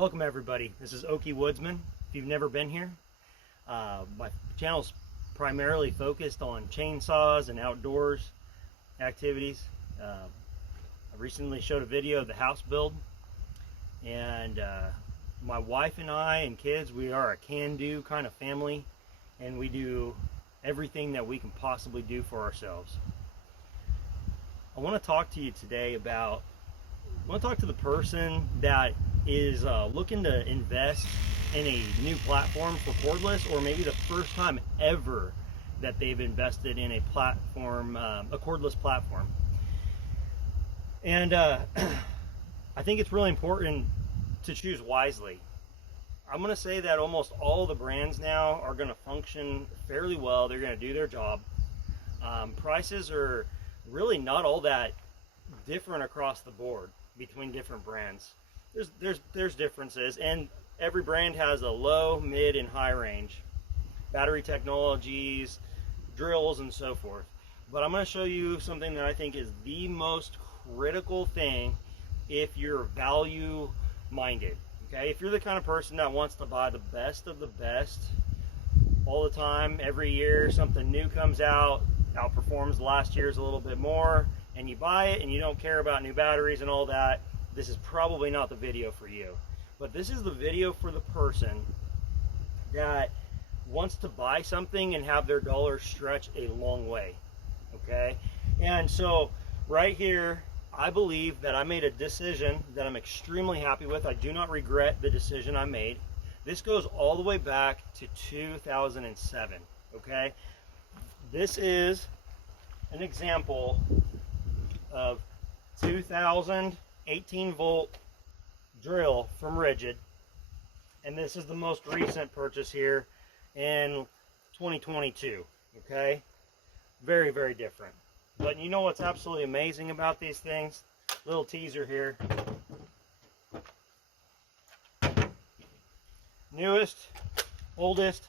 Welcome everybody, this is Okie Woodsman. If you've never been here, my channel's primarily focused on chainsaws and outdoors activities. I recently showed a video of the house build, and my wife and I and kids, we are a can-do kind of family, and we do everything that we can possibly do for ourselves. I want to talk to you today about, I want to talk to the person that is looking to invest in a new platform for cordless, or maybe the first time ever that they've invested in a platform, a cordless platform. And I think it's really important to choose wisely. I'm going to say that almost all the brands now are going to function fairly well. They're going to do their job. Prices are really not all that different across the board between different brands. There's differences, and every brand has a low, mid, and high range, battery technologies, drills, and so forth. But I'm going to show you something that I think is the most critical thing if you're value minded. Okay, if you're the kind of person that wants to buy the best of the best all the time, every year something new comes out, outperforms last year's a little bit more, and you buy it and you don't care about new batteries and all that, this is probably not the video for you. But this is the video for the person that wants to buy something and have their dollar stretch a long way. Okay, and so right here, I believe that I made a decision that I'm extremely happy with. I do not regret the decision I made. This goes all the way back to 2007. Okay, this is an example of 2000 18-volt drill from Ridgid, and this is the most recent purchase here in 2022. Okay, very, very different. But you know what's absolutely amazing about these things? Little teaser here. Newest, oldest.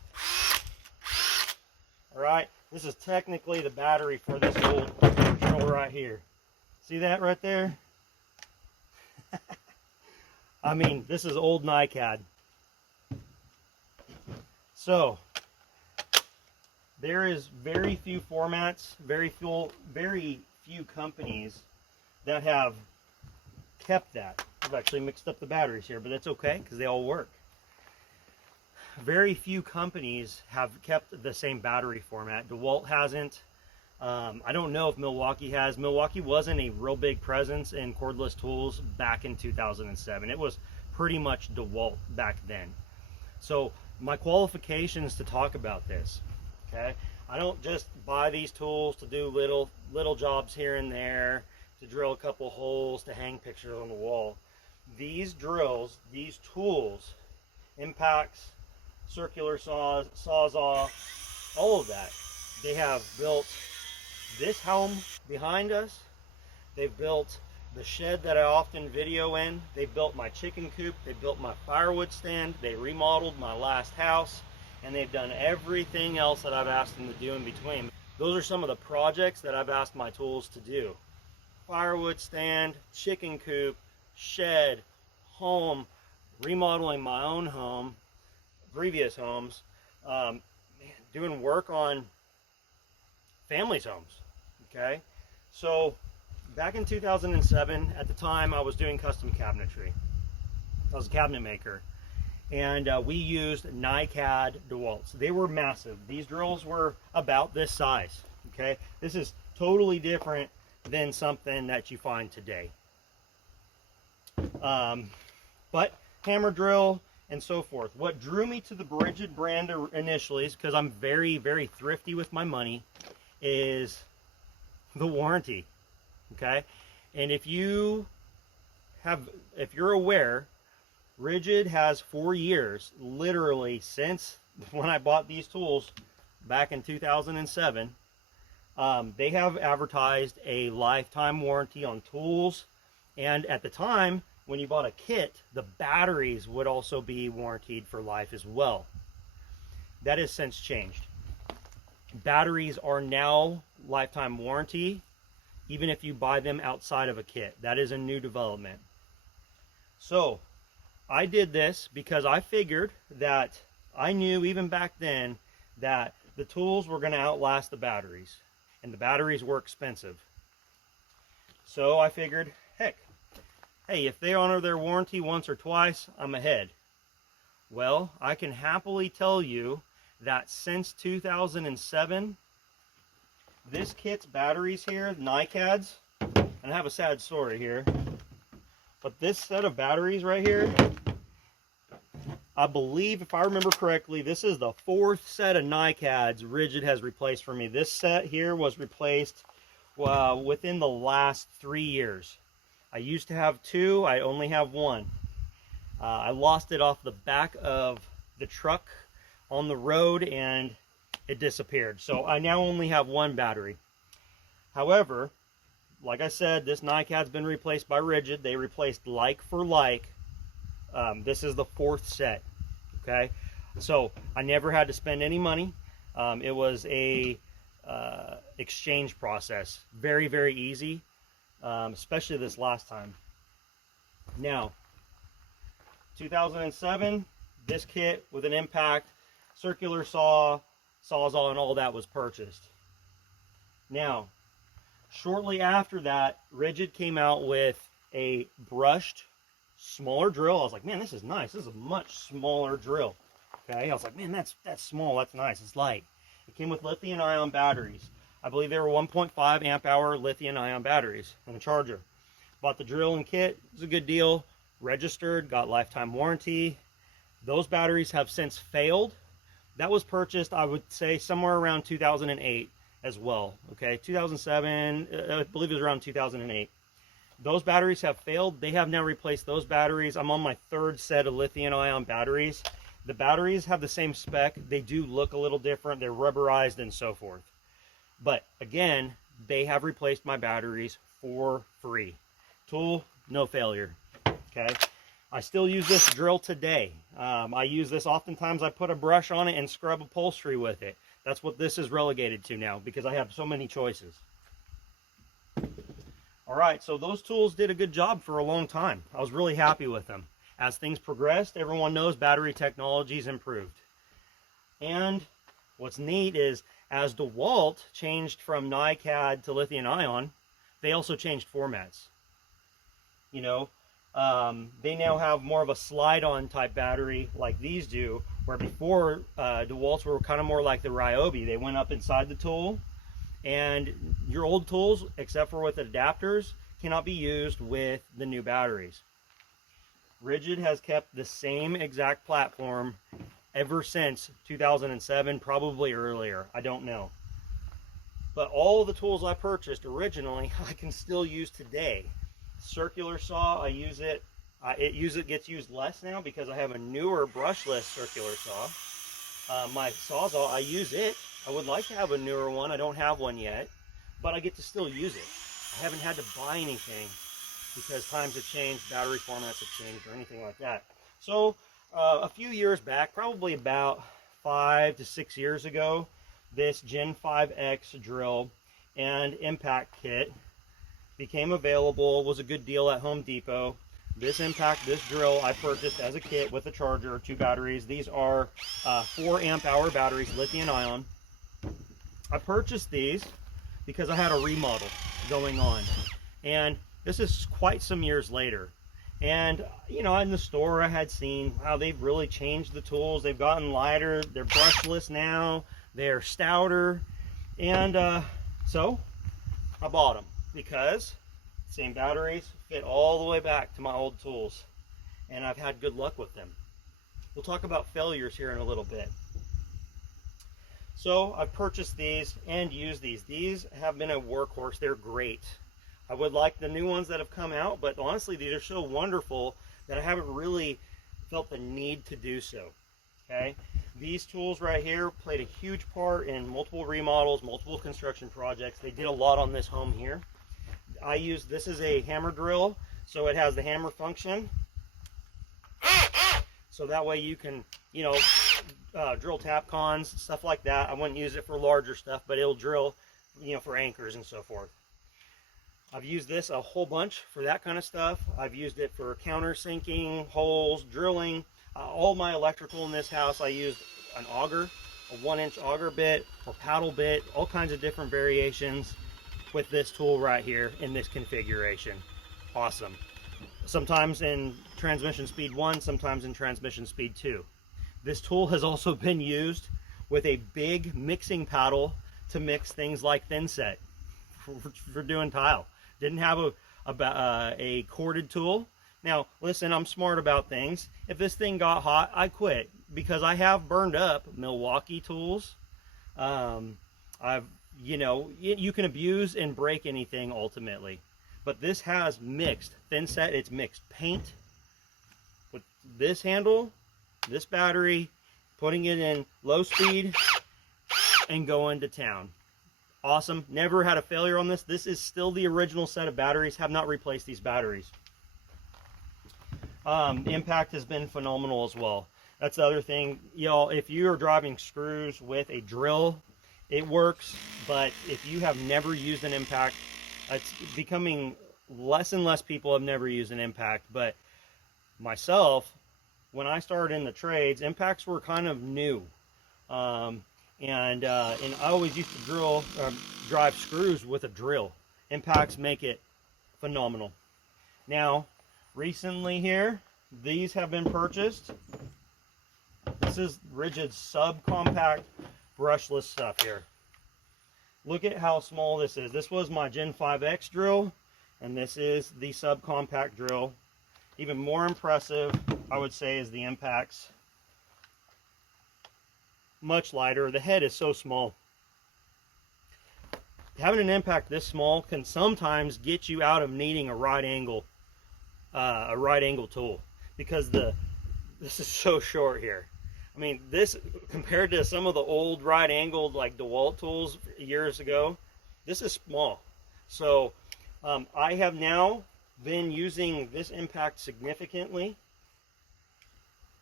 All right, this is technically the battery for this old drill right here. See that right there? I mean, this is old NiCad. So there is very few formats, very few companies that have kept that. I've actually mixed up the batteries here, but that's okay because they all work. Very few companies have kept the same battery format. DeWalt hasn't. I don't know if Milwaukee has. Milwaukee wasn't a real big presence in cordless tools back in 2007. It was pretty much DeWalt back then. So my qualifications to talk about this, okay? I don't just buy these tools to do little jobs here and there, to drill a couple holes, to hang pictures on the wall. These drills, these tools, impacts, circular saws, sawzall, all of that, they have built this home behind us. They've built the shed that I often video in. They built my chicken coop. They built my firewood stand. They remodeled my last house, and they've done everything else that I've asked them to do in between. Those are some of the projects that I've asked my tools to do: firewood stand, chicken coop, shed, home, remodeling my own home, previous homes, doing work on families' homes. Okay, so back in 2007, at the time I was doing custom cabinetry. I was a cabinet maker, and we used NiCad DeWalts. They were massive. These drills were about this size. Okay, this is totally different than something that you find today. But hammer drill and so forth. What drew me to the Ridgid brand initially is because I'm very, very thrifty with my money, is the warranty. Okay, and if you're aware, Ridgid has 4 years, literally since when I bought these tools back in 2007. They have advertised a lifetime warranty on tools, and at the time when you bought a kit, the batteries would also be warranted for life as well. That has since changed. Batteries are now lifetime warranty, even if you buy them outside of a kit. That is a new development. So I did this because I figured that I knew even back then that the tools were going to outlast the batteries, and the batteries were expensive. So I figured, heck, hey, if they honor their warranty once or twice, I'm ahead. Well, I can happily tell you that since 2007, this kit's batteries here, NiCads, and I have a sad story here, but this set of batteries right here, I believe, if I remember correctly, this is the 4th set of NiCads Ridgid has replaced for me. This set here was replaced within the last 3 years. I used to have 2, I only have 1. I lost it off the back of the truck on the road and it disappeared. So I now only have 1 battery. However, like I said, this NiCad's been replaced by Ridgid. They replaced like for like. This is the 4th set. Okay, so I never had to spend any money. It was a exchange process, very, very easy, especially this last time. Now, 2007, this kit with an impact, circular saw, sawzall, and all that was purchased. Now, shortly after that, Ridgid came out with a brushed, smaller drill. I was like, man, this is nice. This is a much smaller drill. Okay, I was like, man, that's small. That's nice. It's light. It came with lithium ion batteries. I believe they were 1.5 amp hour lithium ion batteries and a charger. Bought the drill and kit. It was a good deal. Registered, got lifetime warranty. Those batteries have since failed. That was purchased, I would say, somewhere around 2008 as well. Okay, 2007, I believe it was around 2008. Those batteries have failed. They have now replaced those batteries. I'm on my 3rd set of lithium ion batteries. The batteries have the same spec. They do look a little different. They're rubberized and so forth. But again, they have replaced my batteries for free. Tool, no failure. Okay. I still use this drill today. I use this oftentimes. I put a brush on it and scrub upholstery with it. That's what this is relegated to now because I have so many choices. All right, so those tools did a good job for a long time. I was really happy with them. As things progressed, everyone knows battery technology's improved. And what's neat is as DeWalt changed from NiCad to lithium ion, they also changed formats. You know, they now have more of a slide-on type battery like these do, where before DeWalt's were kind of more like the Ryobi. They went up inside the tool, and your old tools, except for with adapters, cannot be used with the new batteries. Ridgid has kept the same exact platform ever since 2007, probably earlier. I don't know. But all the tools I purchased originally, I can still use today. Circular saw, I use it. It gets used less now because I have a newer brushless circular saw. My sawzall, I use it. I would like to have a newer one. I don't have one yet, but I get to still use it. I haven't had to buy anything because times have changed, battery formats have changed, or anything like that. So a few years back, probably about 5 to 6 years ago, this Gen 5X drill and impact kit became available. Was a good deal at Home Depot. This drill I purchased as a kit with a charger, 2 batteries. These are 4 amp hour batteries, lithium ion. I purchased these because I had a remodel going on, and this is quite some years later. And you know, in the store I had seen how they've really changed the tools. They've gotten lighter, they're brushless now, they're stouter, and so I bought them because same batteries fit all the way back to my old tools, and I've had good luck with them. We'll talk about failures here in a little bit. So I've purchased these and used these. These have been a workhorse. They're great. I would like the new ones that have come out, but honestly, these are so wonderful that I haven't really felt the need to do so. Okay, these tools right here played a huge part in multiple remodels, multiple construction projects. They did a lot on this home here. This is a hammer drill, so it has the hammer function. So that way you can, you know, drill tapcons, stuff like that. I wouldn't use it for larger stuff, but it'll drill, you know, for anchors and so forth. I've used this a whole bunch for that kind of stuff. I've used it for countersinking, holes, drilling. All my electrical in this house, I used an auger, a 1-inch auger bit or paddle bit, all kinds of different variations with this tool right here in this configuration. Awesome. Sometimes in transmission speed 1, sometimes in transmission speed 2. This tool has also been used with a big mixing paddle to mix things like thin set for doing tile. Didn't have a corded tool. Now, listen, I'm smart about things. If this thing got hot, I quit, because I have burned up Milwaukee tools. You can abuse and break anything ultimately, but this has mixed thin set. It's mixed paint with this handle, this battery, putting it in low speed and going to town. Awesome. Never had a failure on this. This is still the original set of batteries. Have not replaced these batteries. The impact has been phenomenal as well. That's the other thing, y'all. If you are driving screws with a drill, it works. But if you have never used an impact, it's becoming less and less people have never used an impact. But myself, when I started in the trades, impacts were kind of new. And I always used to drive screws with a drill. Impacts make it phenomenal. Now, recently here, these have been purchased. This is Ridgid's subcompact brushless stuff here. Look at how small this is. This was my Gen 5X drill, and this is the subcompact drill. Even more impressive, I would say, is the impacts. Much lighter. The head is so small. Having an impact this small can sometimes get you out of needing a right angle tool, because this is so short here. I mean, this, compared to some of the old right angled like DeWalt tools years ago, this is small. So I have now been using this impact significantly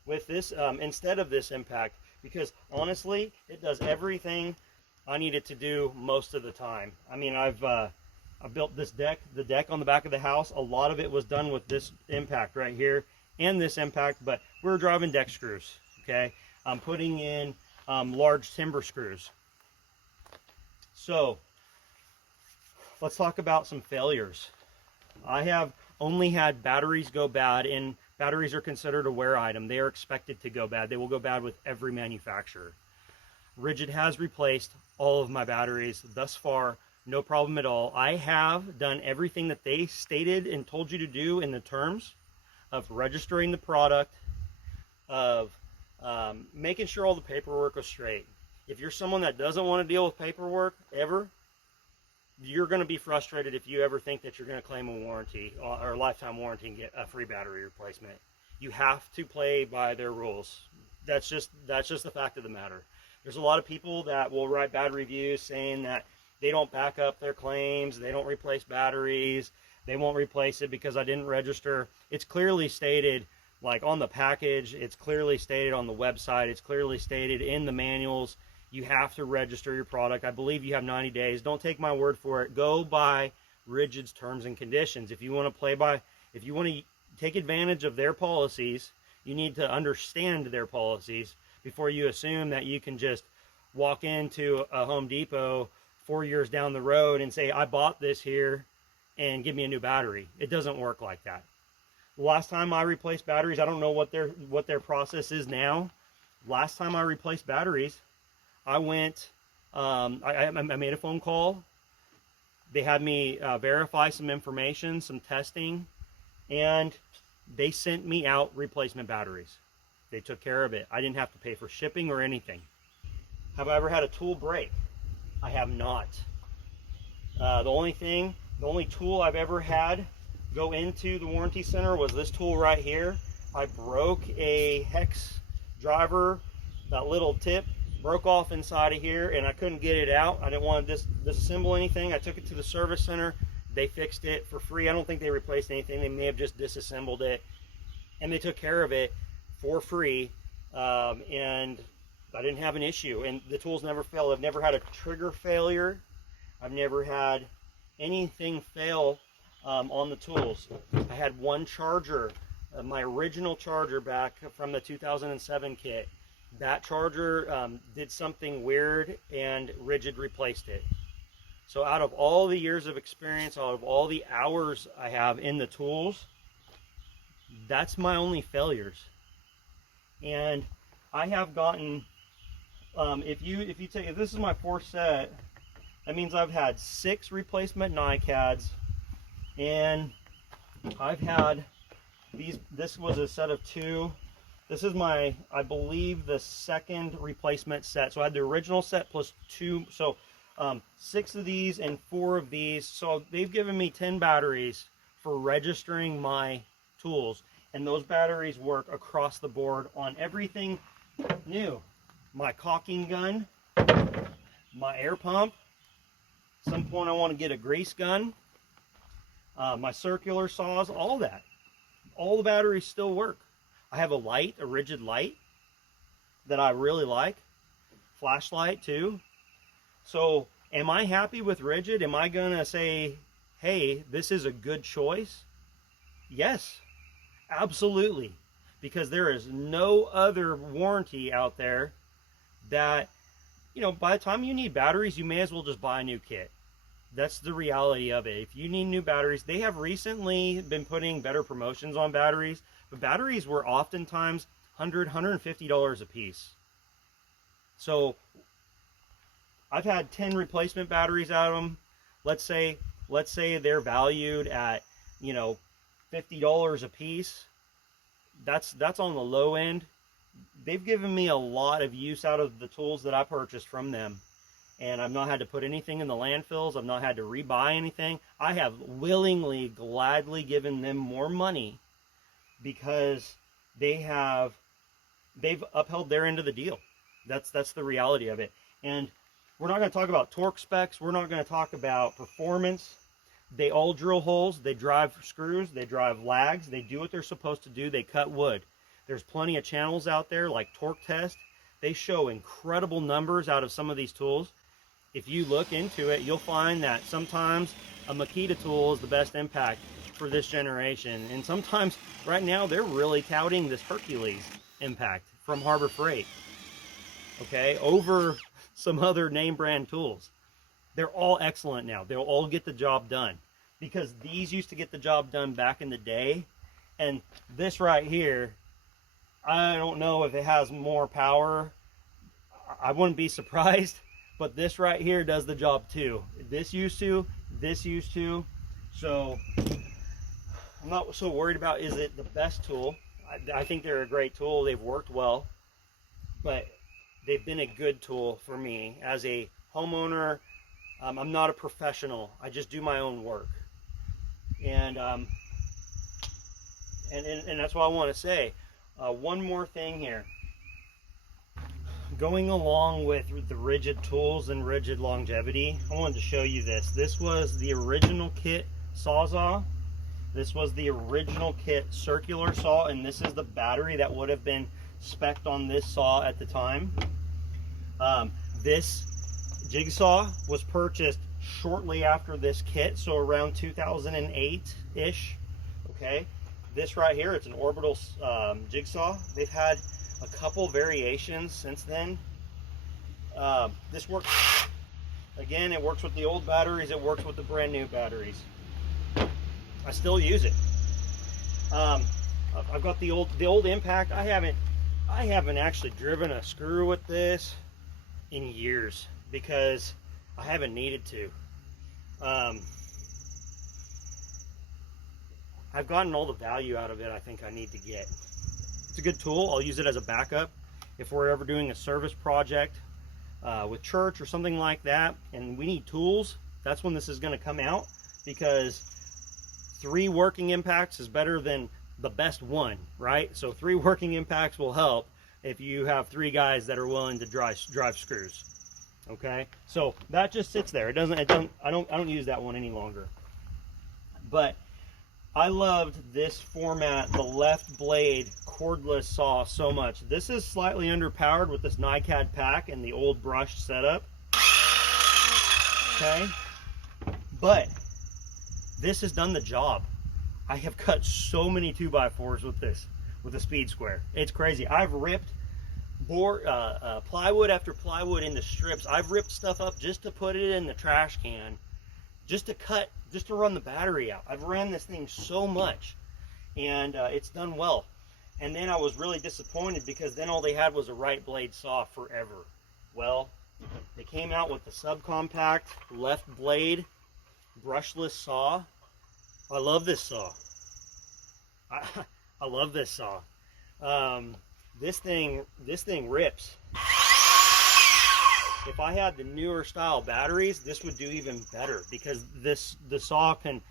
with this instead of this impact, because honestly, it does everything I need it to do most of the time. I mean, I built this deck, the deck on the back of the house. A lot of it was done with this impact right here and this impact, but we're driving deck screws, okay? I'm putting in large timber screws. So let's talk about some failures. I have only had batteries go bad, and batteries are considered a wear item. They are expected to go bad. They will go bad with every manufacturer. Ridgid has replaced all of my batteries thus far, no problem at all. I have done everything that they stated and told you to do in the terms of registering the product, of making sure all the paperwork is straight. If you're someone that doesn't want to deal with paperwork ever, you're going to be frustrated if you ever think that you're going to claim a warranty or a lifetime warranty and get a free battery replacement. You have to play by their rules. That's just the fact of the matter. There's a lot of people that will write bad reviews saying that they don't back up their claims, they don't replace batteries, they won't replace it because I didn't register. It's clearly stated, like on the package, it's clearly stated on the website, it's clearly stated in the manuals. You have to register your product. I believe you have 90 days. Don't take my word for it. Go by Ridgid's terms and conditions. If you want to take advantage of their policies, you need to understand their policies before you assume that you can just walk into a Home Depot 4 years down the road and say, I bought this here and give me a new battery. It doesn't work like that. The last time I replaced batteries, I don't know what their process is now. Last time I replaced batteries, I went, I made a phone call. They had me verify some information, some testing, and they sent me out replacement batteries. They took care of it. I didn't have to pay for shipping or anything. Have I ever had a tool break? I have not. The only tool I've ever had go into the warranty center was this tool right here. I broke a hex driver, that little tip broke off inside of here, and I couldn't get it out. I didn't want to disassemble anything. I took it to the service center. They fixed it for free. I don't think they replaced anything. They may have just disassembled it, and they took care of it for free, and I didn't have an issue. And the tools never failed. I've never had a trigger failure. I've never had anything fail on the tools. I had one charger, my original charger back from the 2007 kit. That charger did something weird and Ridgid replaced it. So out of all the years of experience, out of all the hours I have in the tools, that's my only failures. And I have gotten, if this is my fourth set, that means I've had 6 replacement NiCads, and I've had these. This was a set of 2. This is my, I believe, the second replacement set. So I had the original set plus 2. So 6 of these and 4 of these. So they've given me 10 batteries for registering my tools. And those batteries work across the board on everything new. My caulking gun, my air pump. At some point I want to get a grease gun. My circular saws, all that. All the batteries still work. I have a light, a Ridgid light that I really like. Flashlight too. So am I happy with Ridgid? Am I gonna say, hey, this is a good choice? Yes, absolutely. Because there is no other warranty out there that, you know, by the time you need batteries, you may as well just buy a new kit. That's the reality of it. If you need new batteries, they have recently been putting better promotions on batteries, but batteries were oftentimes $100, $150 a piece. So I've had 10 replacement batteries out of them. Let's say they're valued at, you know, $50 a piece. That's on the low end. They've given me a lot of use out of the tools that I purchased from them. And I've not had to put anything in the landfills. I've not had to rebuy anything. I have willingly, gladly given them more money because they've upheld their end of the deal. That's the reality of it. And we're not going to talk about torque specs. We're not going to talk about performance. They all drill holes. They drive screws. They drive lags. They do what they're supposed to do. They cut wood. There's plenty of channels out there like Torque Test. They show incredible numbers out of some of these tools. If you look into it, you'll find that sometimes a Makita tool is the best impact for this generation. And sometimes, right now, they're really touting this Hercules impact from Harbor Freight, okay, over some other name brand tools. They're all excellent now. They'll all get the job done because these used to get the job done back in the day. And this right here, I don't know if it has more power. I wouldn't be surprised. But this right here does the job too. This used to. So I'm not so worried about is it the best tool. I think they're a great tool. They've worked well. But they've been a good tool for me as a homeowner. I'm not a professional. I just do my own work. And that's what I want to say. One more thing here. Going along with the Ridgid tools and Ridgid longevity, I wanted to show you this. This was the original kit Sawzall. This was the original kit circular saw, and this is the battery that would have been spec'd on this saw at the time. This jigsaw was purchased shortly after this kit, so around 2008-ish. Okay, this right here, it's an orbital jigsaw. They've had a couple variations since then. This works, again, it works with the old batteries, it works with the brand new batteries. I still use it. I've got the old Impact. I haven't actually driven a screw with this in years because I haven't needed to. I've gotten all the value out of it I think I need to get. It's a good tool. I'll use it as a backup if we're ever doing a service project with church or something like that and we need tools. That's when this is going to come out, because 3 working impacts is better than the best one, right? So 3 working impacts will help if you have 3 guys that are willing to drive screws. Okay, so that just sits there. I don't use that one any longer. But I loved this format, the left blade cordless saw, so much. This is slightly underpowered with this NiCad pack and the old brushed setup. Okay, but This has done the job. I have cut so many 2x4s with this, with a speed square. It's crazy. I've ripped plywood after plywood into strips. I've ripped stuff up just to put it in the trash can, just to run the battery out. I've ran this thing so much, and it's done well. And then I was really disappointed because then all they had was a right blade saw forever. Well, they came out with the subcompact left blade brushless saw. I love this saw. I love this saw. This thing rips. If I had the newer style batteries, this would do even better, because the saw can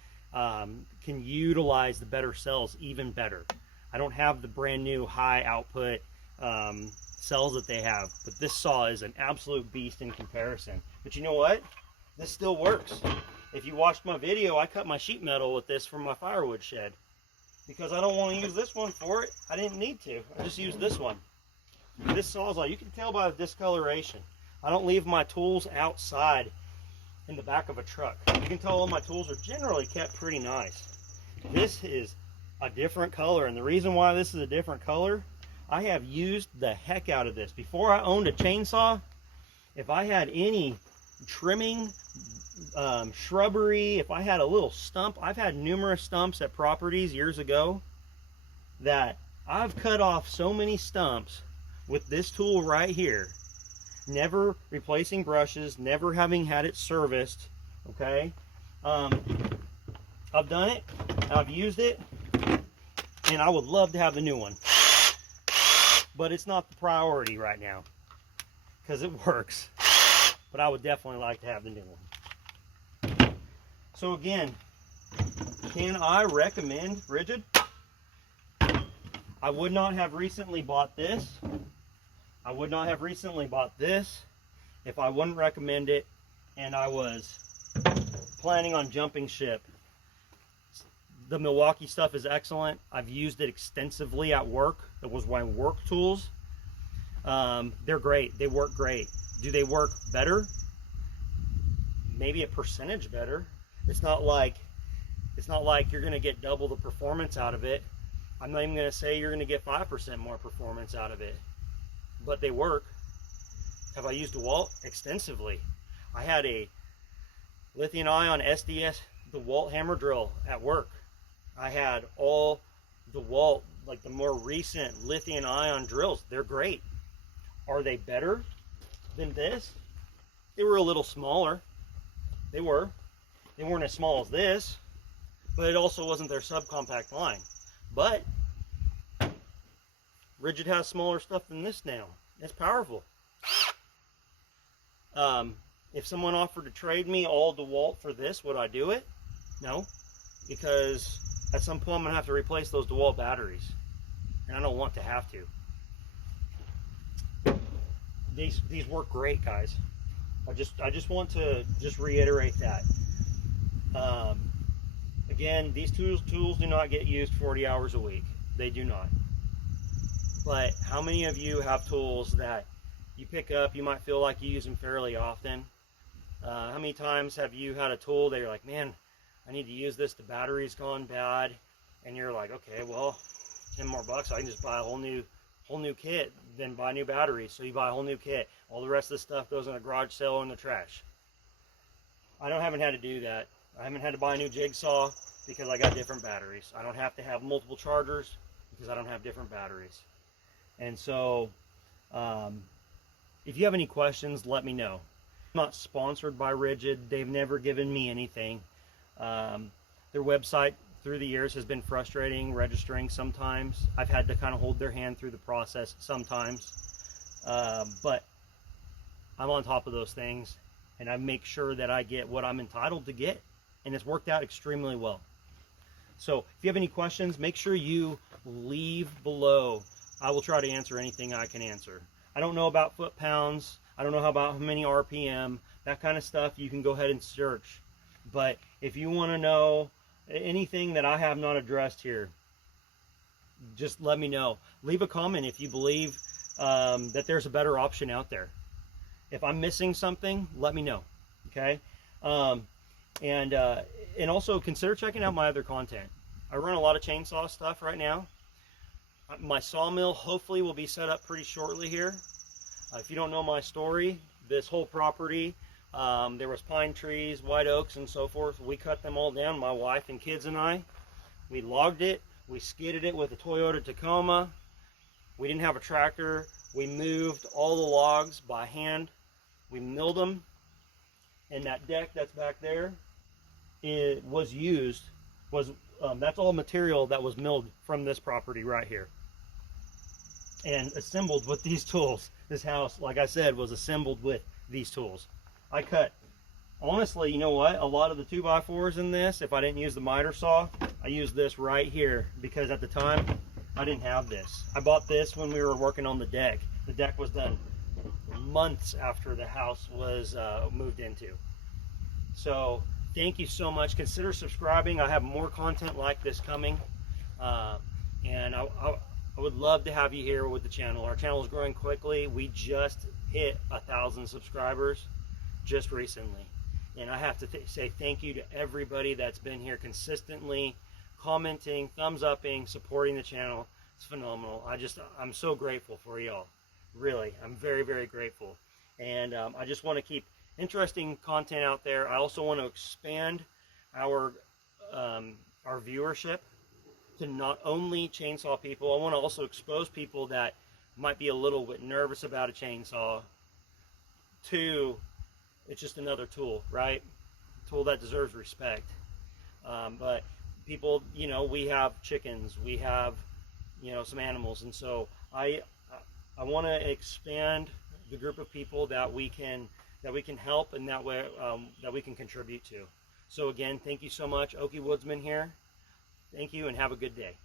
utilize the better cells even better. I don't have the brand new high output cells that they have, but this saw is an absolute beast in comparison. But you know what? This still works. If you watched my video, I cut my sheet metal with this from my firewood shed, because I don't want to use this one for it. I didn't need to. I just used this one. This sawzall, you can tell by the discoloration. I don't leave my tools outside in the back of a truck. You can tell all my tools are generally kept pretty nice. This is a different color, and the reason why this is a different color, I have used the heck out of this. Before I owned a chainsaw, if I had any trimming, shrubbery, if I had a little stump, I've had numerous stumps at properties years ago that I've cut off so many stumps with this tool right here, never replacing brushes, never having had it serviced. Okay, I've done it, I've used it, and I would love to have the new one, but it's not the priority right now because it works. But I would definitely like to have the new one. So again, can I recommend Ridgid? I would not have recently bought this. I would not have recently bought this if I wouldn't recommend it and I was planning on jumping ship. The Milwaukee stuff is excellent. I've used it extensively at work. It was my work tools. They're great. They work great. Do they work better? Maybe a percentage better. It's not like you're going to get double the performance out of it. I'm not even going to say you're going to get 5% more performance out of it, but they work. Have I used DeWalt? Extensively. I had a Lithium Ion SDS DeWalt hammer drill at work. I had all DeWalt, like the more recent Lithium Ion drills. They're great. Are they better than this? They were a little smaller. They were. They weren't as small as this, but it also wasn't their subcompact line. But Ridgid has smaller stuff than this now. It's powerful. If someone offered to trade me all DeWalt for this, would I do it? No, because at some point I'm gonna have to replace those DeWalt batteries, and I don't want to have to. These work great, guys. I just want to reiterate that. Again, these tools do not get used 40 hours a week. They do not. But how many of you have tools that you pick up, you might feel like you use them fairly often? How many times have you had a tool that you're like, man, I need to use this, the battery's gone bad, and you're like, okay, well, 10 more bucks, I can just buy a whole new kit, then buy new batteries. So you buy a whole new kit. All the rest of the stuff goes in a garage sale or in the trash. I haven't had to do that. I haven't had to buy a new jigsaw because I got different batteries. I don't have to have multiple chargers because I don't have different batteries. And so, if you have any questions, let me know. I'm not sponsored by Ridgid. They've never given me anything. Their website through the years has been frustrating, registering sometimes. I've had to kind of hold their hand through the process sometimes. But I'm on top of those things, and I make sure that I get what I'm entitled to get, and it's worked out extremely well. So if you have any questions, make sure you leave below. I will try to answer anything I can answer. I don't know about foot-pounds. I don't know about how many RPM. That kind of stuff you can go ahead and search. But if you want to know anything that I have not addressed here, just let me know. Leave a comment if you believe that there's a better option out there. If I'm missing something, let me know. Okay? And also consider checking out my other content. I run a lot of chainsaw stuff right now. My sawmill hopefully will be set up pretty shortly here. If you don't know my story, this whole property, there was pine trees, white oaks, and so forth. We cut them all down, my wife and kids and I. We logged it, we skidded it with a Toyota Tacoma. We didn't have a tractor. We moved all the logs by hand. We milled them, and that deck that's back there, it was used, that's all material that was milled from this property right here and assembled with these tools. This house, like I said, was assembled with these tools. I cut, honestly, you know what, a lot of the 2x4s in this, if I didn't use the miter saw, I used this right here, because at the time I didn't have this. I bought this when we were working on the deck. The deck was done months after the house was moved into. So thank you so much. Consider subscribing. I have more content like this coming, and I would love to have you here with the channel. Our channel is growing quickly. We just hit 1,000 subscribers just recently, and I have to say thank you to everybody that's been here consistently, commenting, thumbs upping, supporting the channel. It's phenomenal. I'm so grateful for y'all. Really, I'm very, very grateful. And I just want to keep interesting content out there. I also want to expand our viewership to not only chainsaw people. I want to also expose people that might be a little bit nervous about a chainsaw to, it's just another tool, right? A tool that deserves respect. But people, you know, we have chickens, we have, you know, some animals, and so I want to expand the group of people that we can help, and that way that we can contribute to. So again, thank you so much. Okie Woodsman here. Thank you, and have a good day.